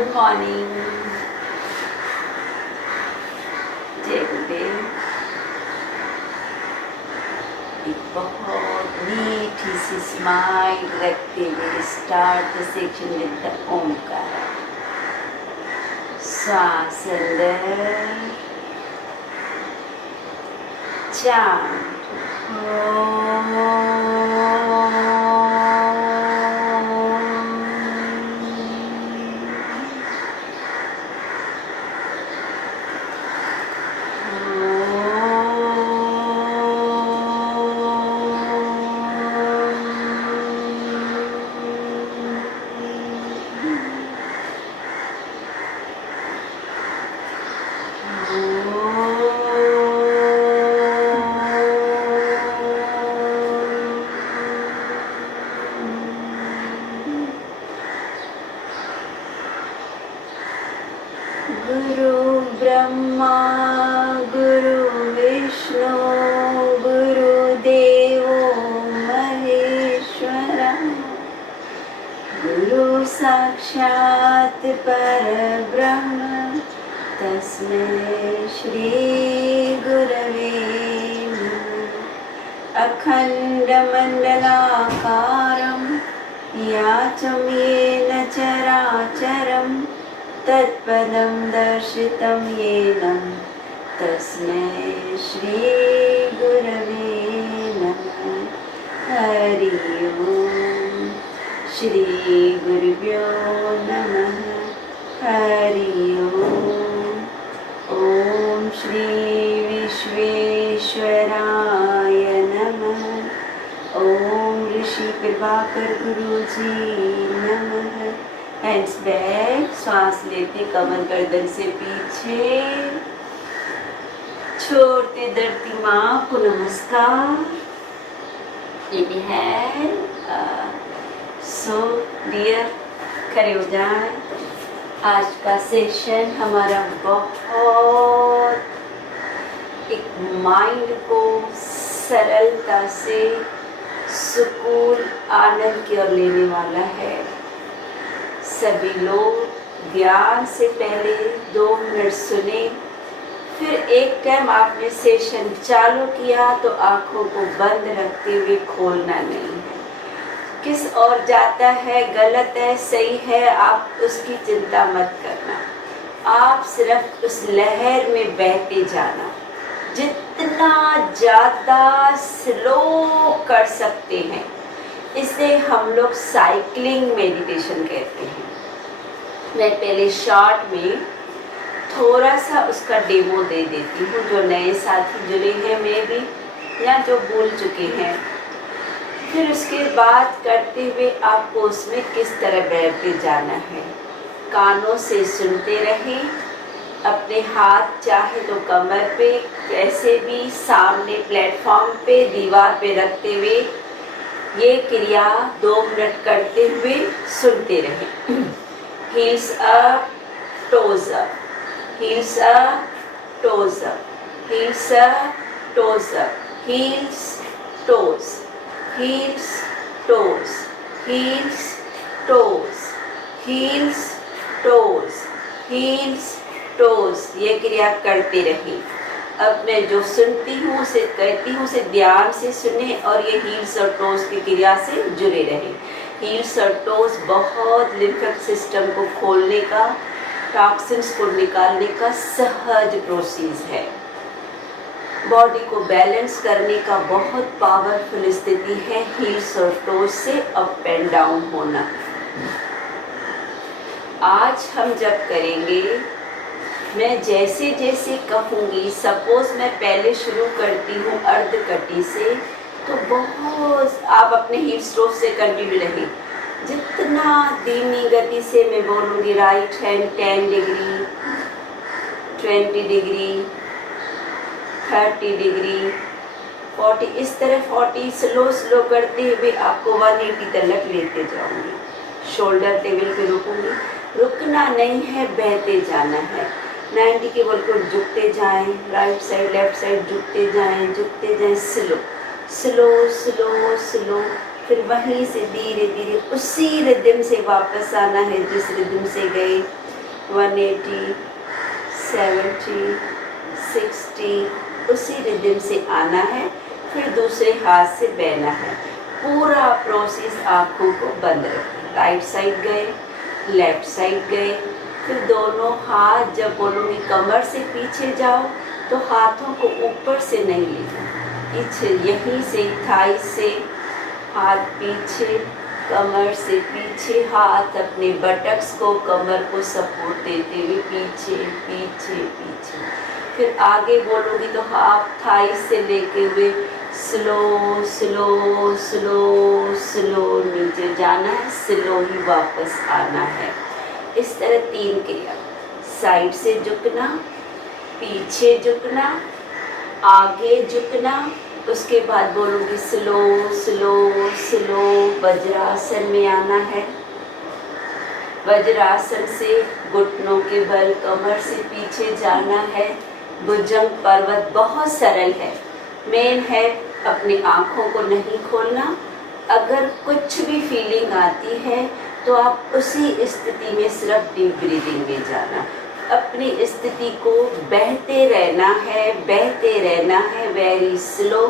Good morning. जय गुरुदेव। एक बहुत मीठी सी स्माइल रखते हुए start the section with the Omkar. श्वास अंदर, चांट गुरु ब्रह्मा गुरु विष्णु गुरुदेवो महेश्वरा, गुरु साक्षात् परब्रह्म तस्मै श्री गुरवे नमः। अखण्डमण्डलाकारं व्याप्तं येन चराचरं तत्पदं दर्शितं येन तस्मै श्री गुरवे नमः। हरि ओम। श्री गुरुभ्यो नमः। हरि ओम। ओम श्री विश्वेश्वराय नमः। ओम ऋषि प्रभाकर गुरुजी नमः। हैंड्स बैक, श्वास लेते कमर गर्दन से पीछे, छोड़ते धरती माँ को नमस्कार। इनहेल, सो डियर, खड़े हो जाए। आज का सेशन हमारा बहुत एक माइंड को सरलता से सुकून आनंद की ओर लेने वाला है। सभी लोग ध्यान से पहले 2 मिनट सुने, फिर एक टाइम आपने सेशन चालू किया तो आंखों को बंद रखते हुए खोलना नहीं है। किस ओर जाता है, गलत है, सही है, आप उसकी चिंता मत करना। आप सिर्फ उस लहर में बहते जाना। जितना ज़्यादा स्लो कर सकते हैं, इसे हम लोग साइक्लिंग मेडिटेशन कहते हैं। मैं पहले शॉर्ट में थोड़ा सा उसका डेमो दे देती हूँ, जो नए साथी जुड़े हैं में भी या जो भूल चुके हैं। फिर उसके बाद करते हुए आपको उसमें किस तरह बैठते जाना है। कानों से सुनते रहें। अपने हाथ चाहे तो कमर पे, कैसे भी सामने प्लेटफॉर्म पे, दीवार पे रखते हुए ये क्रिया 2 मिनट करते हुए सुनते रहें। Heels up, toes up, heels up, toes up, heels up, toes up, heels, toes, heels, toes, heels, toes, heels, toes, heels, toes। ये क्रिया करते रहिए। अब मैं जो सुनती हूँ उसे कहती हूँ, उसे ध्यान से सुने और ये हील्स और टोज की क्रिया से जुड़े रहें। हील्स और टोज बहुत लिम्फेटिक सिस्टम को खोलने का, टॉक्सिन्स को निकालने का सहज प्रोसेस है। बॉडी को बैलेंस करने का बहुत पावरफुल स्थिति है हील्स और टोज से अप एंड डाउन होना। आज हम जब करेंगे, मैं जैसे जैसे कहूँगी, सपोज मैं पहले शुरू करती हूँ अर्धकटी से, तो बहुत आप अपने हील स्ट्रोक से कंटिन्यू रहें। जितना धीमी गति से मैं बोलूँगी, right hand 10 degree, 20 degree, 30 degree, 40, इस तरह 40 स्लो करते हुए आपको 180 तक लेते जाऊँगी। शोल्डर टेबल पे रुकूँगी। रुकना नहीं है, बहते जाना है। 90 के बल को झुकते जाएं, राइट साइड लेफ्ट साइड झुकते जाएं, स्लो स्लो स्लो स्लो। फिर वहीं से धीरे धीरे उसी रिदम से वापस आना है जिस रिदम से गए। 180, 70, 60 उसी रिदम से आना है। फिर दूसरे हाथ से बहना है। पूरा प्रोसेस आँखों को बंद रखें। राइट साइड गए, लेफ्ट साइड गए, फिर दोनों हाथ जब बोलूँगी कमर से पीछे जाओ तो हाथों को ऊपर से नहीं लेना, पीछे यहीं से थाई से हाथ पीछे, कमर से पीछे हाथ अपने बटक्स को कमर को सपोर्ट देते हुए पीछे पीछे पीछे। फिर आगे बोलूँगी तो हाथ थाई से लेके हुए स्लो स्लो स्लो स्लो नीचे जाना है, स्लो ही वापस आना है। इस तरह 3 क्रिया, साइड से झुकना, पीछे झुकना, आगे झुकना, उसके बाद बोलूँगी स्लो स्लो स्लो वज्रासन में आना है। वज्रासन से घुटनों के बल कमर से पीछे जाना है। भुजंग पर्वत बहुत सरल है, मेन है अपनी आँखों को नहीं खोलना। अगर कुछ भी फीलिंग आती है तो आप उसी स्थिति में सिर्फ डीप ब्रीदिंग में जाना, अपनी स्थिति को बहते रहना है, बहते रहना है, वेरी स्लो।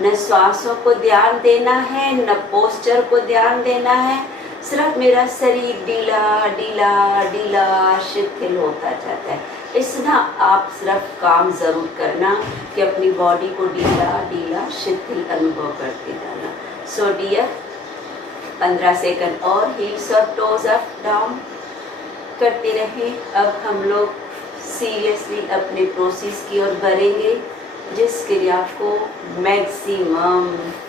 न श्वासों को ध्यान देना है, न पोस्चर को ध्यान देना है, सिर्फ मेरा शरीर ढीला ढीला ढीला शिथिल होता जाता है। इसना आप सिर्फ काम ज़रूर करना कि अपनी बॉडी को ढीला ढीला शिथिल अनुभव करते जाना। सो डियर 15 सेकंड और हील्स और टोज अप डाउन करते रहे। अब हम लोग सीरियसली अपने प्रोसेस की ओर बढ़ेंगे, जिस क्रिया को मैक्सिमम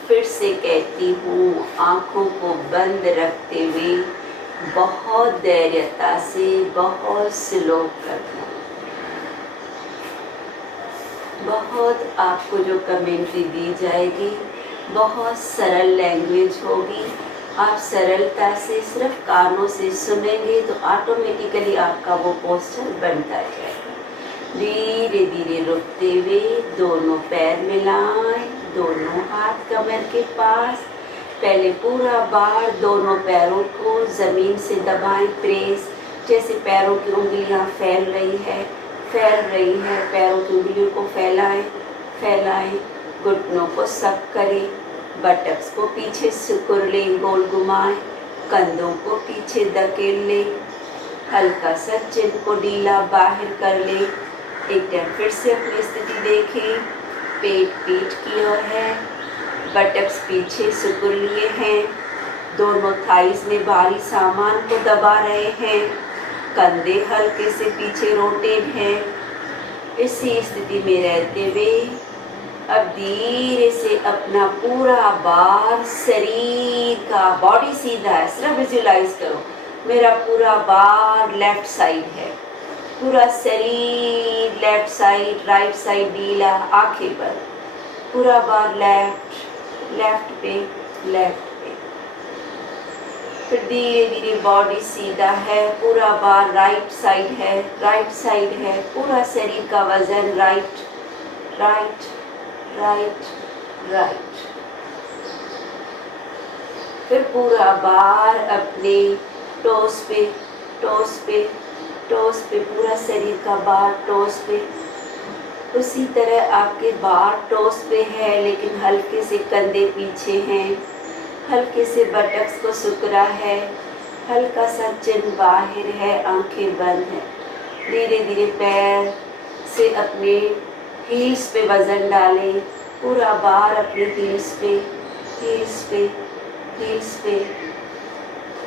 फिर से कहती हूँ आँखों को बंद रखते हुए बहुत धैर्यता से बहुत स्लो करना। बहुत आपको जो कमेंट्री दी जाएगी बहुत सरल लैंग्वेज होगी। आप सरलता से सिर्फ कानों से सुनेंगे तो ऑटोमेटिकली आपका वो पोस्चर बनता जाएगा। धीरे धीरे रुकते हुए दोनों पैर मिलाएं, दोनों हाथ कमर के पास। पहले पूरा बार दोनों पैरों को ज़मीन से दबाएं, प्रेस, जैसे पैरों की उंगलियां फैल रही है पैरों की उंगलियों को फैलाएं फैलाएं। घुटनों को सक करें, बटक्स को पीछे सिकुड़ लें, गोल घुमाएं, कंधों को पीछे धकेल लें, हल्का सा चिन को ढीला बाहर कर लें। एक टाइम फिर से अपनी स्थिति देखें, पेट पीठ की ओर है, बटक्स पीछे सिकुड़ लिए हैं, दोनों थाइस में भारी सामान को दबा रहे हैं, कंधे हल्के से पीछे रोटेट हैं। इसी स्थिति में रहते हुए अब धीरे से अपना पूरा बार शरीर का, बॉडी सीधा है, सिर्फ विजुलाइज करो मेरा पूरा बार लेफ्ट साइड है, पूरा शरीर लेफ्ट साइड, राइट साइड ढीला, आंखें बंद, पूरा बार लेफ्ट पे लेफ्ट पे। फिर धीरे धीरे बॉडी सीधा है, पूरा बार राइट साइड है, पूरा शरीर का वजन राइट राइट राइट राइट। फिर पूरा बार अपने टोस पे पूरा शरीर का बार टोस पे। उसी तरह आपके बार टोस पे है लेकिन हल्के से कंधे पीछे हैं, हल्के से बटक्स को सुकड़ा है, हल्का सा चिन बाहर है, आंखें बंद है। धीरे धीरे पैर से अपने हील्स पे वजन डालें, पूरा बार अपने हील्स पे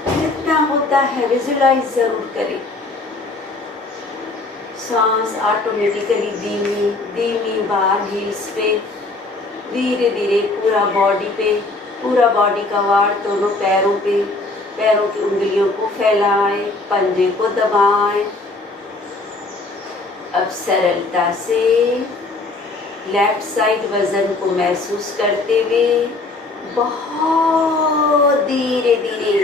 जितना होता है विजुलाइज जरूर करें। सांस ऑटोमेटिकली धीमी बार हील्स पे, धीरे धीरे पूरा बॉडी का वार दोनों पैरों पे, पैरों की उंगलियों को फैलाएं, पंजे को दबाएं। अब सरलता से लेफ्ट साइड वजन को महसूस करते हुए बहुत धीरे धीरे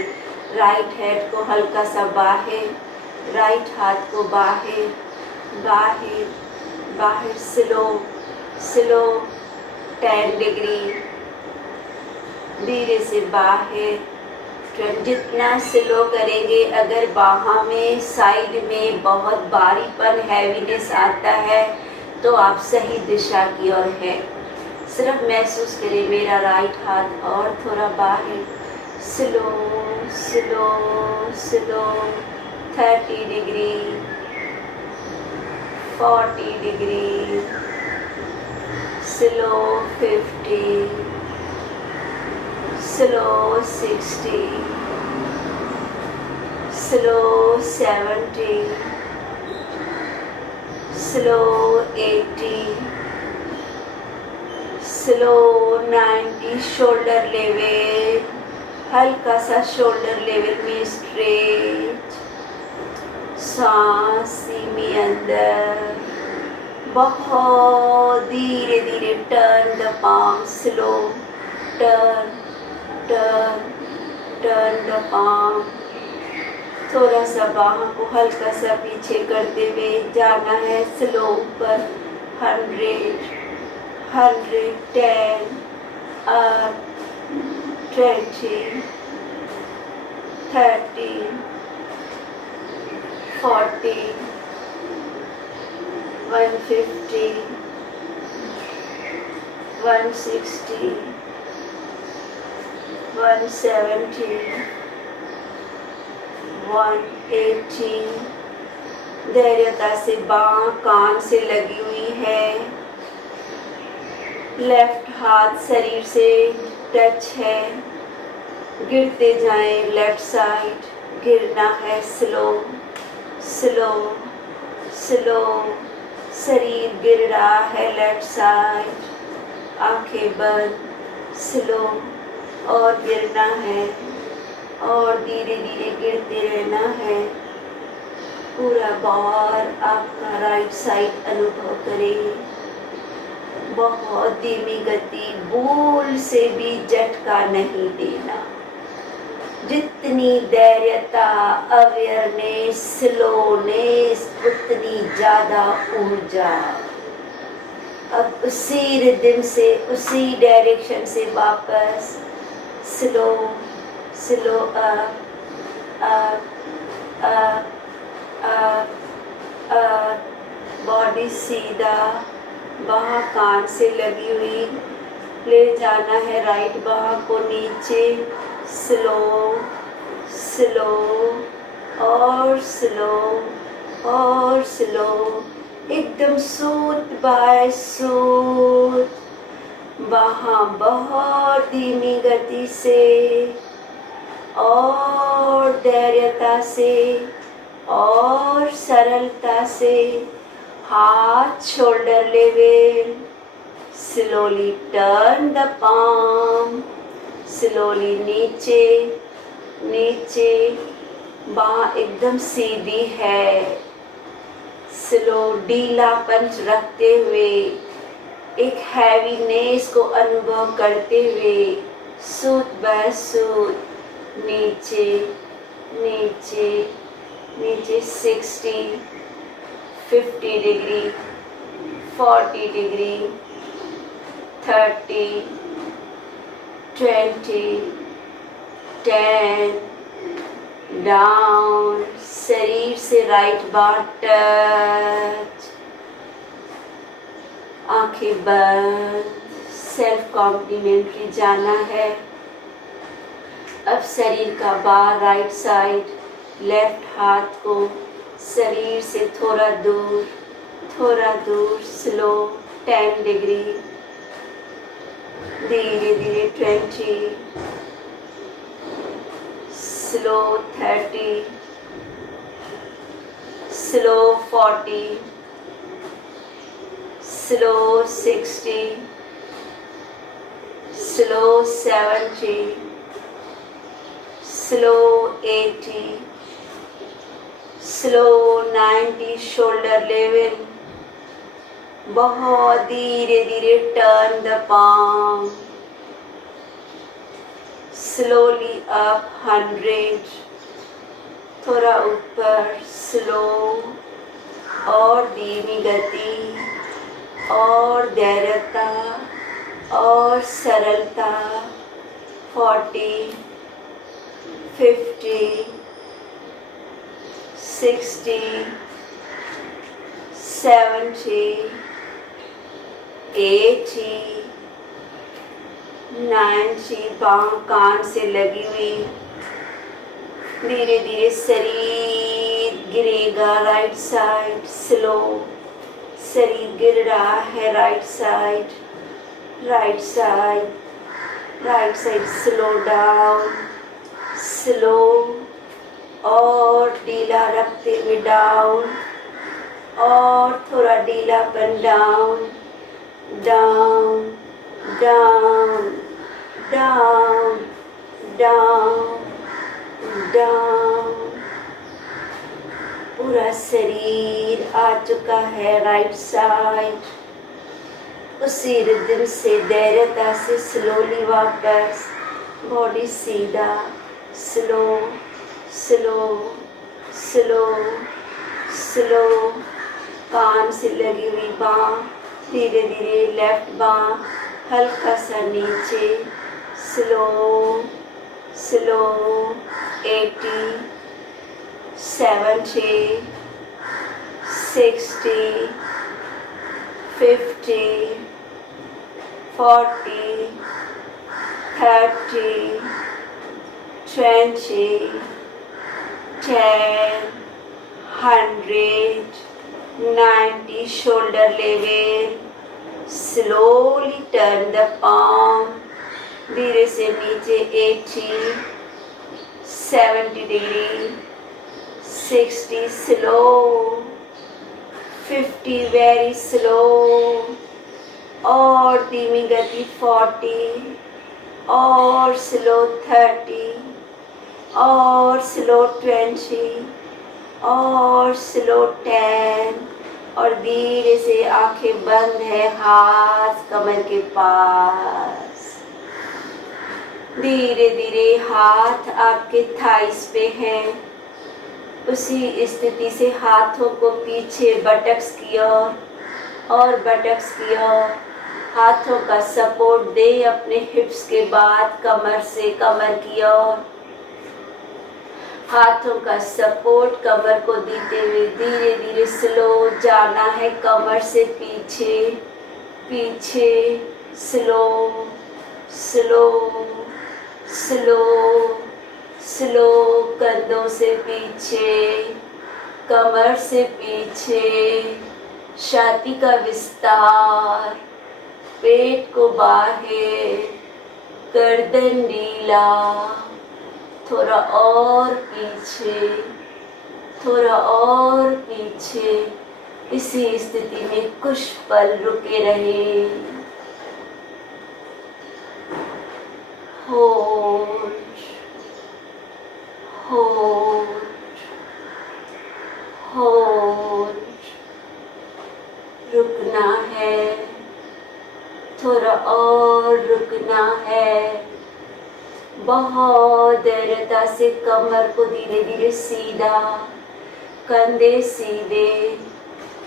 राइट हेड को हल्का सा बाहर, राइट हाथ को बाहर स्लो 10 डिग्री, धीरे से बाहर जितना स्लो करेंगे, अगर बाਹਾਂ में साइड में बहुत भारीपन हैवीनेस आता है तो आप सही दिशा की ओर है। सिर्फ महसूस करें मेरा राइट हाथ और थोड़ा बाहर, slow slow slow, 30 degree, 40 degree, slow 50, slow 60, slow 70, slow 80, slow 90, shoulder level, हल्का सा शोल्डर लेवल में स्ट्रेच, सांस सीमी अंदर, बहुत धीरे धीरे turn the palm, slow turn turn turn the palm. थोड़ा सा बाहों को हल्का सा पीछे करते हुए जाना है, स्लो ऊपर, 100, 110, up, 20, 30, 40, 150, 160, 170, 180। धैर्यता से बाँह कान से लगी हुई है, लेफ्ट हाथ शरीर से टच है, गिरते जाएं लेफ्ट साइड, गिरना है स्लो स्लो स्लो, शरीर गिर रहा है लेफ्ट साइड, आंखें बंद, स्लो, और गिरना है और धीरे धीरे गिरते रहना है। पूरा बार आपका राइट साइड अनुभव करें, बहुत धीमी गति, भूल से भी झटका नहीं देना। जितनी धैर्यता, अवेयरनेस, स्लोनेस, उतनी ज़्यादा ऊर्जा। अब उसी रिदम से, उसी डायरेक्शन से वापस slow slow up up up up up, body सीधा, बाँह कान से लगी हुई, ले जाना है राइट बाँह को नीचे, स्लो स्लो और स्लो और स्लो, एकदम सूत बाय सूत, बाँह बहुत धीमी गति से और धैर्यता से और सरलता से, हाथ shoulder level, slowly turn the palm, slowly नीचे नीचे, बाँह एकदम सीधी है, स्लो ढीलापन रखते हुए, एक हैवीनेस को अनुभव करते हुए, सूत बाय सूत, नीचे नीचे नीचे, 60, 50 डिग्री, 40 डिग्री, 30, 20, 10, डाउन, शरीर से राइट बार टच, आंखें बंद, सेल्फ कॉम्प्लीमेंट्री जाना है। अब शरीर का बार राइट साइड, लेफ्ट हाथ को शरीर से थोड़ा दूर स्लो 10 डिग्री, धीरे धीरे 20, slow 30, slow 40, slow 60, slow 70, slow 80, slow 90, shoulder level, बहुत धीरे धीरे turn the palm, slowly up 100, थोड़ा ऊपर, स्लो और धीमी गति और धैर्यता और सरलता, 40, 50, 60, 70, 80, 90। बाँह कान से लगी हुई। धीरे धीरे शरीर गिरेगा राइट साइड। स्लो शरीर गिर रहा है right side, right side, right side. Slow down, slow और ढीला रखते हुए डाउन और थोड़ा ढीलापन। Down, down, down, down, down, down. पूरा शरीर आ चुका है राइट साइड। उसी रिदम से धैर्यता से स्लोली वापस बॉडी सीधा। Slow slow slow slow. कान से लगी हुई बाँह धीरे धीरे लेफ्ट बाँह हल्का सा नीचे। Slow slow. 80, 70, 60, 50, 40, 30, 20, 10, 100, 90. Shoulder level. Slowly turn the palm. धीरे से नीचे 80, 70 degree, 60 slow, 50 very slow और धीमी गति 40 और स्लो 30 और स्लो 20 और स्लो 10 और धीरे से आंखें बंद है, हाथ कमर के पास। धीरे धीरे हाथ आपके थाइस पे हैं। उसी स्थिति से हाथों को पीछे बटक्स की ओर और बटक्स की ओर। हाथों का सपोर्ट दे अपने हिप्स के बाद कमर से कमर की ओर। हाथों का सपोर्ट कमर को देते हुए धीरे धीरे स्लो जाना है कमर से पीछे पीछे। Slow slow slow slow. कंधों से पीछे, कमर से पीछे, छाती का विस्तार, पेट को बाहर, गर्दन ढीला, थोड़ा और पीछे, थोड़ा और पीछे। इसी स्थिति में कुछ पल रुके रहे। Hold hold hold. रुकना है, थोड़ा और रुकना है। बहुत धैर्यता से कमर को धीरे धीरे सीधा, कंधे सीधे,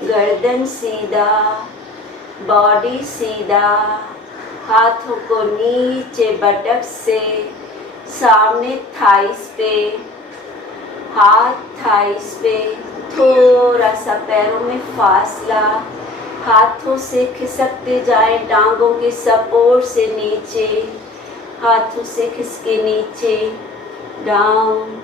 गर्दन सीधा, बॉडी सीधा। हाथों को नीचे बटक से सामने थाइस पे, हाथ थाइस पे, थोड़ा सा पैरों में फासला। हाथों से खिसकते जाएं, टांगों के सपोर्ट से नीचे, हाथों से खिसके नीचे। Down.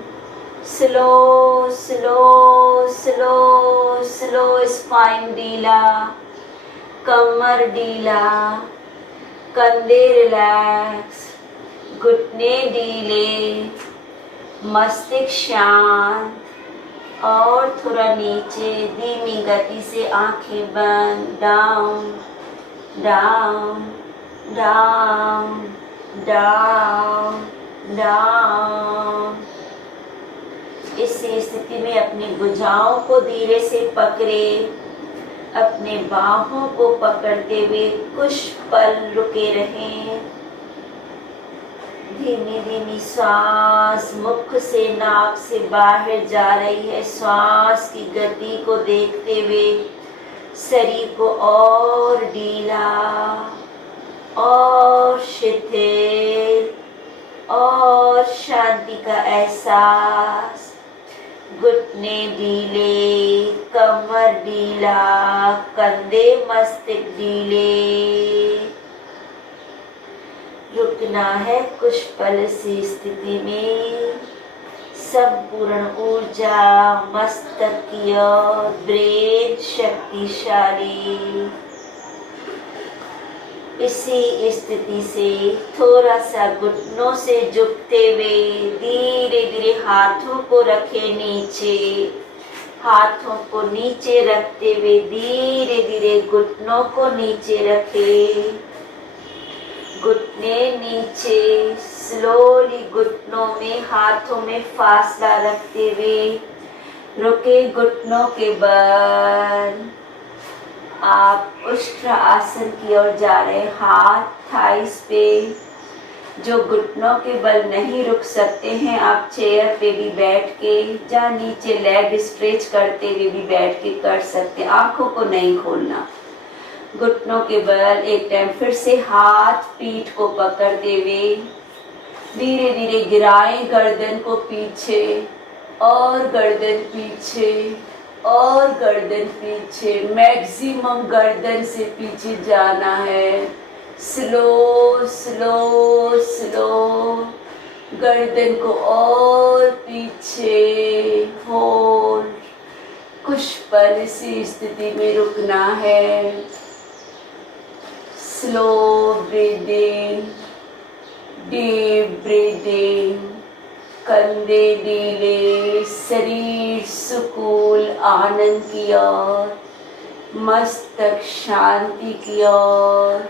Slow slow slow slow. Spine ढीला, कमर ढीला, कंधे रिलैक्स, घुटने ढीले, मस्तिष्क शांत और थोड़ा नीचे। धीमी गति से आंखें बंद। Down down down down down. इसी स्थिति में अपनी भुजाओं को धीरे से पकड़े, अपने बाहों को पकड़ते हुए कुछ पल रुके रहें। धीमी धीमी सांस मुख से नाक से बाहर जा रही है। श्वास की गति को देखते हुए शरीर को और ढीला और शिथिल और शांति का एहसास। घुटने ढीले, कमर ढीला, कंधे मस्तिष्क ढीले। रुकना है कुछ पल सी स्थिति में। संपूर्ण ऊर्जा मस्तक की ओर, ब्रेन शक्तिशाली। इसी स्थिति से थोड़ा सा घुटनों से झुकते हुए धीरे धीरे हाथों को रखे नीचे। हाथों को नीचे रखते हुए धीरे धीरे घुटनों को नीचे रखे। घुटने नीचे, स्लोली घुटनों में हाथों में फासला रखते हुए रुके घुटनों के बल। आप उष्ट्र आसन की ओर जा रहे। हाथ थाइस पे, जो घुटनों के बल नहीं रुक सकते हैं आप चेयर पे भी बैठ के, या नीचे लेग स्ट्रेच करते हुए भी बैठ के कर सकते हैं। आंखों को नहीं खोलना। घुटनों के बल एक टाइम फिर से हाथ पीठ को पकड़ते हुए धीरे धीरे गिराएं गर्दन को पीछे, और गर्दन पीछे, और गर्दन पीछे। मैक्सिमम गर्दन से पीछे जाना है। स्लो स्लो स्लो गर्दन को और पीछे होल्ड। कुछ पल इसी स्थिति में रुकना है। Slow breathing, deep breathing. कंधे ढीले, शरीर सुकून आनंद की ओर, मस्तक शांति की ओर,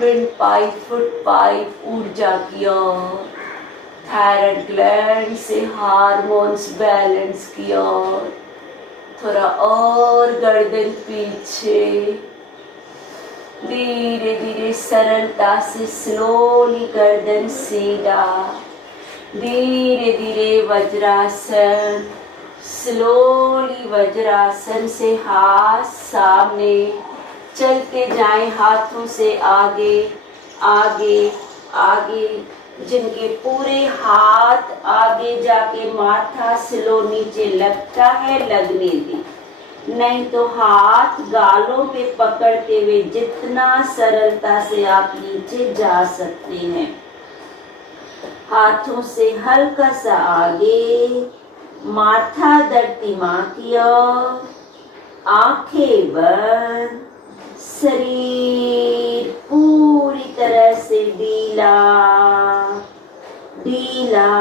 विंड पाइप फुट पाइप ऊर्जा की ओर, थायराइड ग्लैंड से हार्मोन्स बैलेंस की ओर। थोड़ा और गर्दन पीछे, धीरे धीरे सरलता से स्लोली गर्दन सीधा। धीरे धीरे वज्रासन, स्लोली वज्रासन से हाथ सामने चलते जाएं, हाथों से आगे आगे आगे। जिनके पूरे हाथ आगे जाके माथा स्लो नीचे लगता है लगने दें, नहीं तो हाथ गालों पे पकड़ते हुए जितना सरलता से आप नीचे जा सकते हैं। हाथों से हल्का सा आगे, माथा धरती मां की ओर, आंखें बंद, शरीर पूरी तरह से ढीला ढीला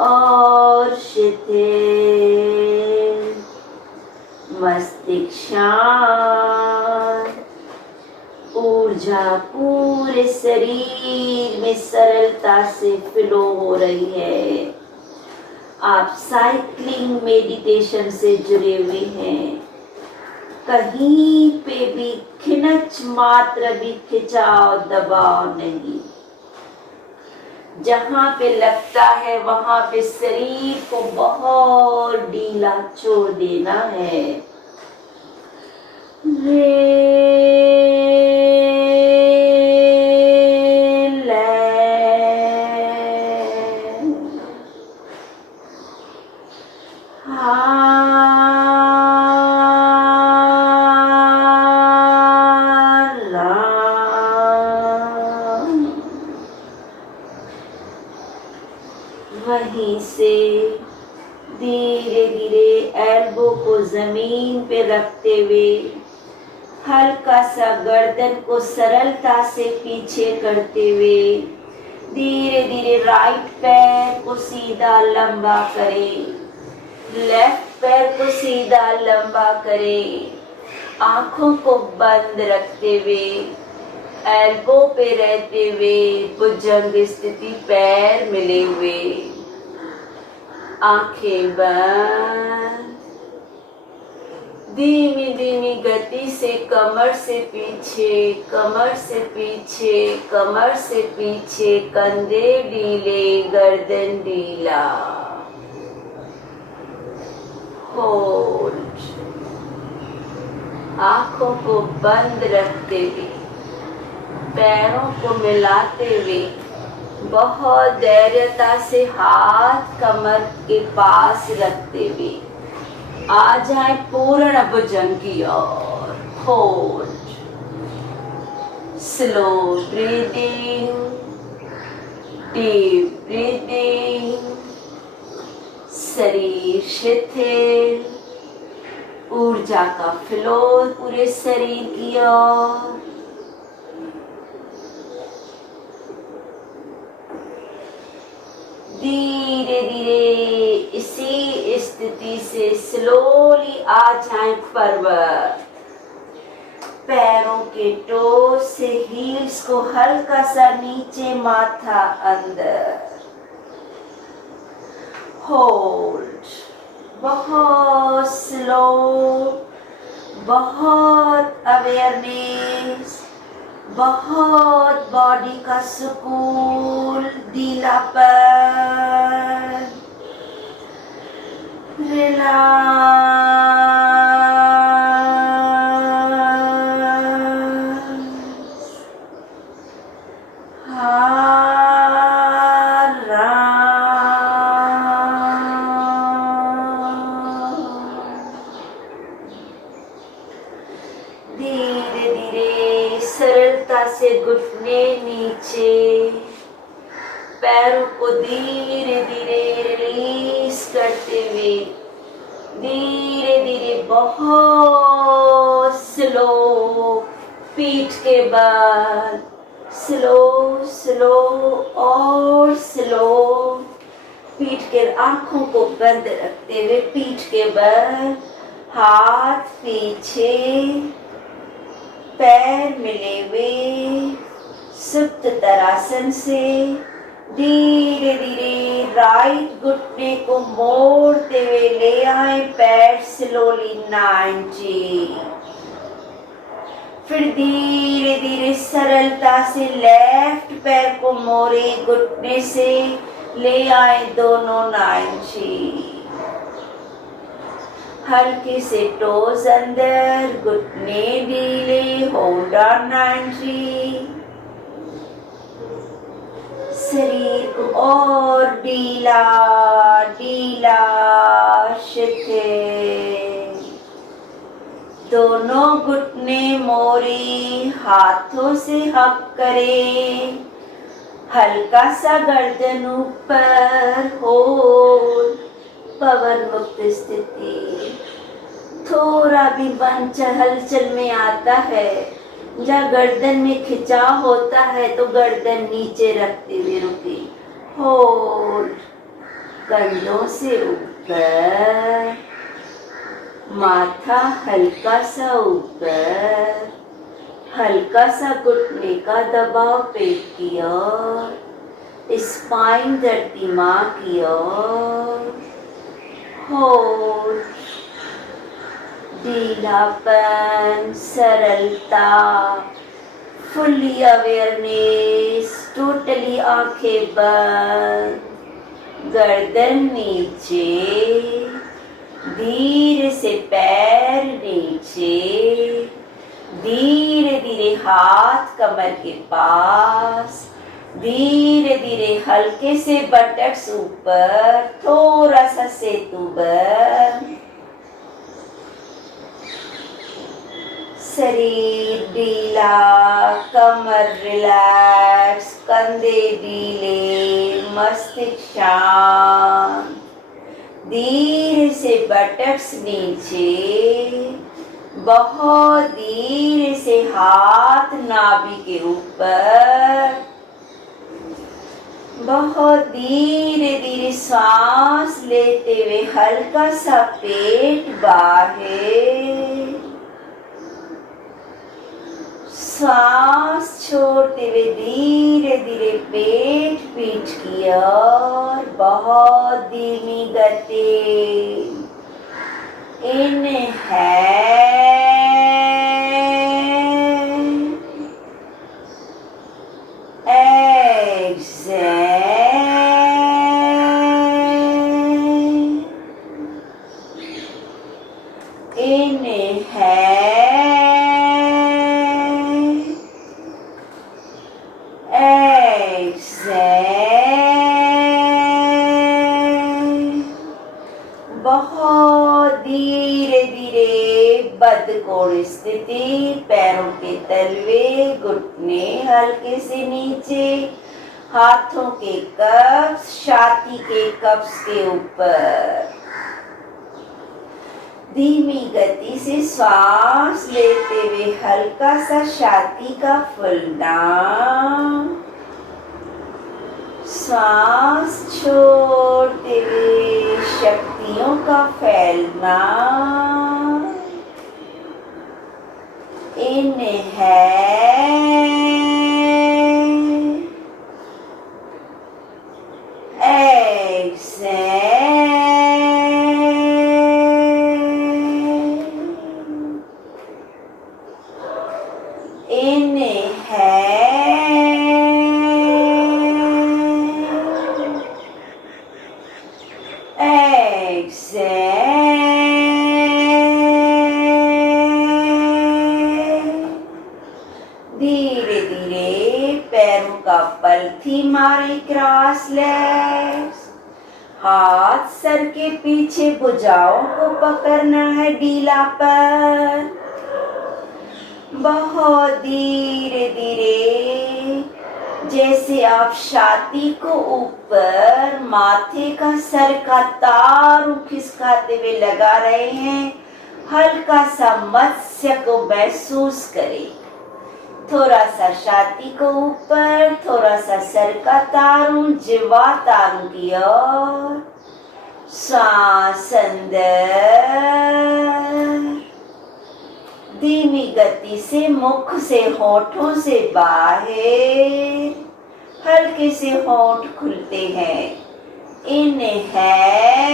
और शिथिल। मस्तिष्क शांत, ऊर्जा पूरे शरीर में सरलता से फ्लो हो रही है। आप साइक्लिंग मेडिटेशन से जुड़े हुए हैं। कहीं पे भी खिंच मात्र भी खिंचाव दबाव नहीं। जहां पे लगता है वहां पे शरीर को बहुत ढीला छोड़ देना है। वहीं से धीरे धीरे एल्बो को जमीन पे रखते हुए हल्का सा गर्दन को सरलता से पीछे करते हुए धीरे धीरे राइट पैर को सीधा लंबा करें, लेफ्ट पैर को सीधा लंबा करें। आंखों को बंद रखते हुए, एल्बो पे रहते हुए, भुजंग स्थिति पैर मिले हुए, आंखें बंद। धीमी धीमी गति से कमर से पीछे, कमर से पीछे, कमर से पीछे, कंधे ढीले, गर्दन ढीला। होल्ड। आंखों को बंद रखते हुए, पैरों को मिलाते हुए बहुत धैर्यता से हाथ कमर के पास रखते हुए आ जाए पूर्ण भुजंग की ओर। Hold, slow breathing, deep breathing, शरीर शिथिल, ऊर्जा का फ्लो पूरे शरीर की ओर। धीरे धीरे इसी स्थिति से स्लोली आ जाएं फॉरवर्ड। पैरों के टो से हील्स को हल्का सा नीचे, माथा अंदर। होल्ड, बहुत स्लो, बहुत अवेयरनेस, बहुत बॉडी का सुकून, ढीलापन, रिलैक्स। धीरे धीरे सरलता से घुटने नीचे, पैरों को धीरे धीरे रिलीज करते हुए धीरे धीरे बहुत स्लो पीठ के बल, स्लो स्लो और स्लो पीठ के, आंखों को बंद रखते हुए पीठ के बल, हाथ पीछे, पैर मिले हुए सुप्त तरासन से धीरे धीरे राइट घुटने को मोड़ते हुए ले आए, पैर स्लोली 90। फिर धीरे धीरे सरलता से लेफ्ट पैर को मोड़े, घुटने से ले आए दोनों 90। हल्के से टोज अंदर, घुटने ढीले, होल्ड ऑन 90। शरीर को और ढीला ढीला शिथिल, दोनों घुटने मोड़े, हाथों से हक करे, हल्का सा गर्दन ऊपर, होल्ड, पवन मुक्त स्थिति। थोड़ा भी मन हलचल में आता है, जहाँ गर्दन में खिंचाव होता है तो गर्दन नीचे रखते हुए रुके, होल्ड, कंधों से ऊपर, माथा हल्का सा ऊपर, हल्का सा घुटने का दबाव पेट की ओर, स्पाइन धरती माँ की ओर, होल्ड, ढीलापन, सरलता, फुल्ली अवेयरनेस, टोटली आंखें बंद, गर्दन नीचे, धीरे से पैर नीचे, धीरे धीरे हाथ कमर के पास, धीरे धीरे हल्के से बटक्स ऊपर, थोड़ा सा सेतु बंद, शरीर ढीला, कमर रिलैक्स, कंधे ढीले, मस्तिष्क शांत, धीरे से बटक्स नीचे, बहुत धीरे से हाथ नाभि के ऊपर, बहुत धीरे धीरे सांस लेते हुए हल्का सा पेट बाहर, सांस छोड़ते हुए धीरे धीरे पेट पीठ की ओर, बहुत धीमी गति, इनहेल, एक्सहेल, इनहेल, exhale, कोण स्थिति, पैरों के तलवे, घुटने हल्के से नीचे, हाथों के कफ्स छाती के कफ्स के ऊपर। धीमी गति से श्वास लेते हुए हल्का सा छाती का फूलना, श्वास छोड़ते हुए शक्तियों का फैलना। धीरे धीरे पैरों का पलथी मारे क्रॉस लेग्स, हाथ सर के पीछे भुजाओं को पकड़ना है ढीला पर। बहुत धीरे धीरे, जैसे आप छाती को ऊपर माथे का सर का तार खिसकाते हुए लगा रहे हैं, हल्का सा मत्स्य को महसूस करें। थोड़ा सा छाती को ऊपर, थोड़ा सा सर का तारू, जिवा तारू की ओर। सांस अंदर, धीमी गति से मुख से होठों से बाहर, हल्के से होठ खुलते हैं। Inhale,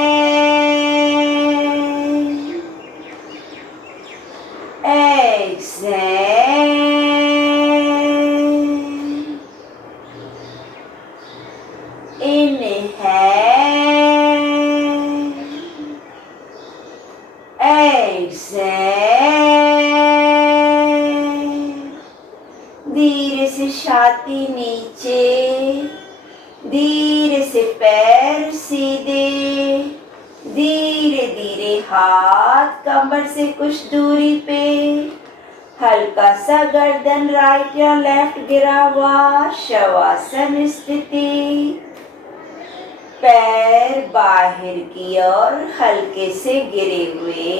exhale, inhale, exhale। धीरे से छाती नीचे, धीरे से पैर सीधे, धीरे धीरे हाथ कमर से कुछ दूरी पे, हल्का सा गर्दन राइट या लेफ्ट गिरा हुआ, शवासन स्थिति। पैर बाहर की ओर हल्के से गिरे हुए,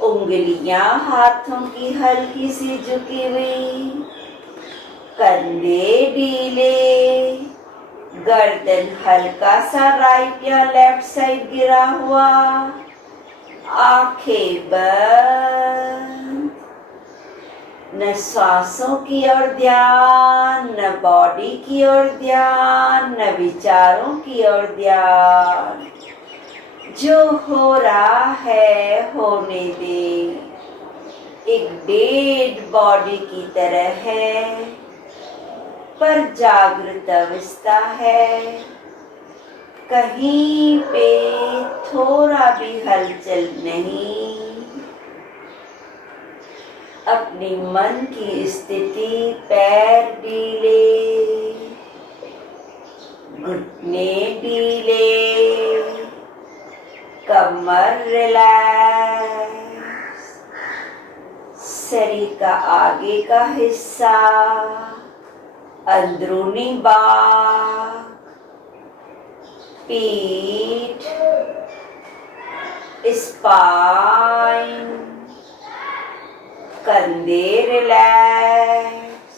उंगलियां हाथों की हल्की सी झुकी हुई, कंधे ढीले, गर्दन हल्का सा राइट या लेफ्ट साइड गिरा हुआ, आंखें बंद। न सांसों की ओर ध्यान, न बॉडी की ओर ध्यान, न विचारों की ओर ध्यान। जो हो रहा है होने दे, एक डेड बॉडी की तरह है, पर जागृत अवस्था है। कहीं पे थोड़ा भी हलचल नहीं। अपनी मन की स्थिति, पैर ढीले, घुटने ढीले, कमर रिलैक्स, शरीर का आगे का हिस्सा, अंदरूनी बाग, पीठ, स्पाइन, कंधे रिलैक्स,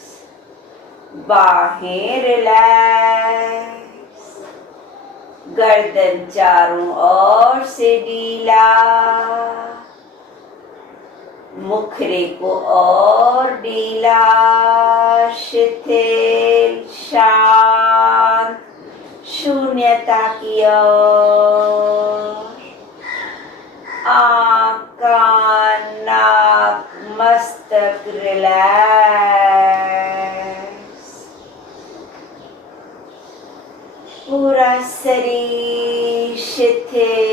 बाहें रिलैक्स, गर्दन चारों ओर से ढीला, मुखरे को और ढीला, शिथिल, शांत, शून्यता की ओर। आँख, कान, नाक, मस्तक रिलैक्स, पूरा शरीर शिथिल।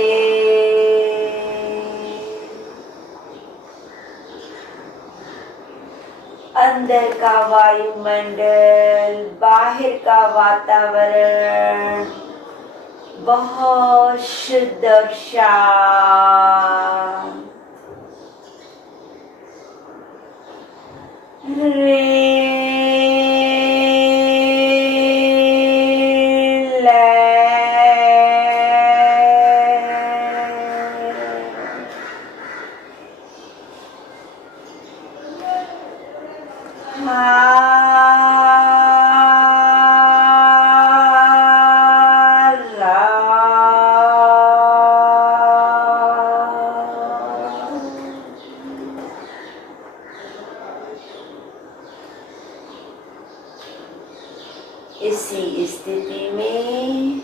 अंदर का वायुमंडल, बाहर का वातावरण बहुत शुद्ध और शांत। इसी स्थिति में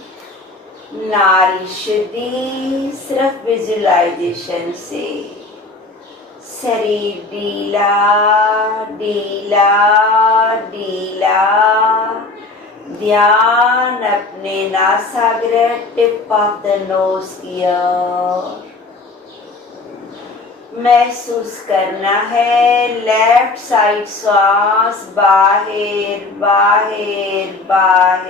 नारी शुद्धि सिर्फ विजुलाइजेशन से शरीर ढीला ढीला ढीला, ध्यान अपने नासाग्र टिप ऑफ द नोज की ओर महसूस करना है। लेफ्ट साइड श्वास बाहर बाहर बाहर,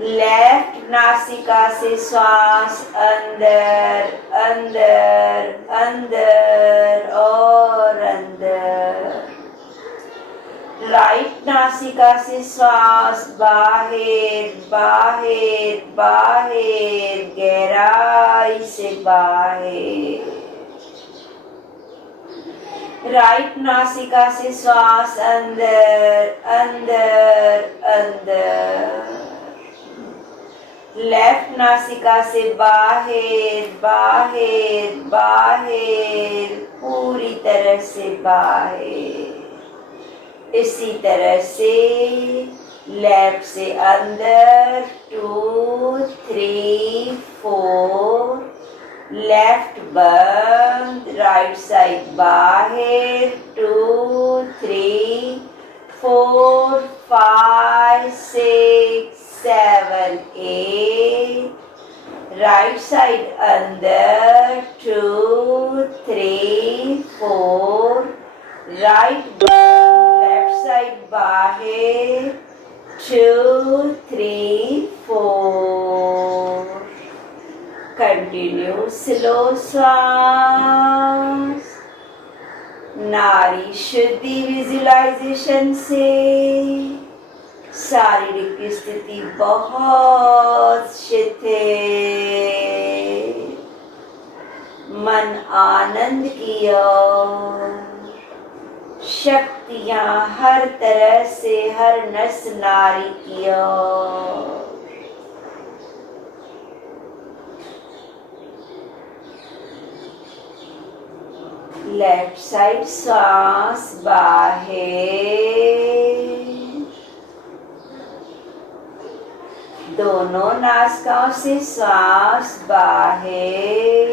लेफ्ट नासिका से श्वास अंदर अंदर अंदर और अंदर, राइट नासिका से श्वास बाहर बाहर बाहर, गहराई से बाहर, राइट नासिका से श्वास अंदर अंदर अंदर, लेफ्ट नासिका से बाहर बाहर बाहर, पूरी तरह से बाहर। इसी तरह से लेफ्ट से अंदर 2 3 4, लेफ्ट बंद, राइट साइड बाहर 2 3 4 5 6 7 8, राइट साइड अंदर 2 3 4, राइट लेफ्ट साइड बाहर 2 3 4। कंटिन्यू स्लो श्वास, नारी शुद्धि विजुलाइजेशन से शारीरिक स्थिति बहुत शिथिल, मन आनंद की ओर, शक्तियां हर तरह से हर नस नारी की ओर। लेफ्ट साइड श्वास बाहर, दोनों नासिकाओं से श्वास बाहर,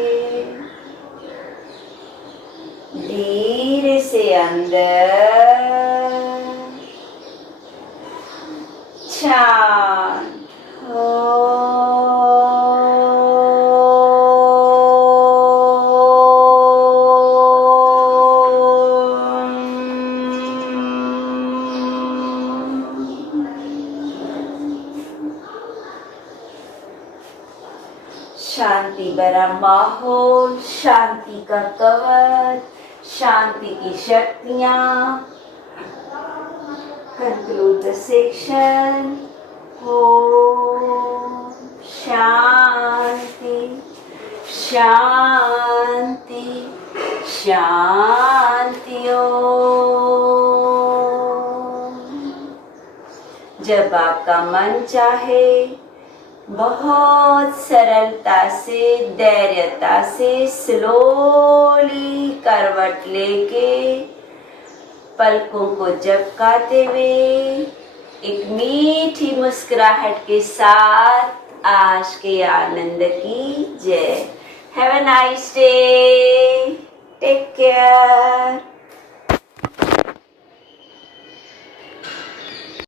धीरे से अंदर, शांत हो। शांति भरा माहौल, शांति का कवच, शांति की शक्तियां। Conclude the section. ओम शांति शांति शांति ओम। जब आपका मन चाहे बहुत सरलता से धैर्यता से स्लोली करवट लेके पलकों को झपकाते हुए एक मीठी मुस्कुराहट के साथ आज के आनंद की जय। Have a nice day, take care.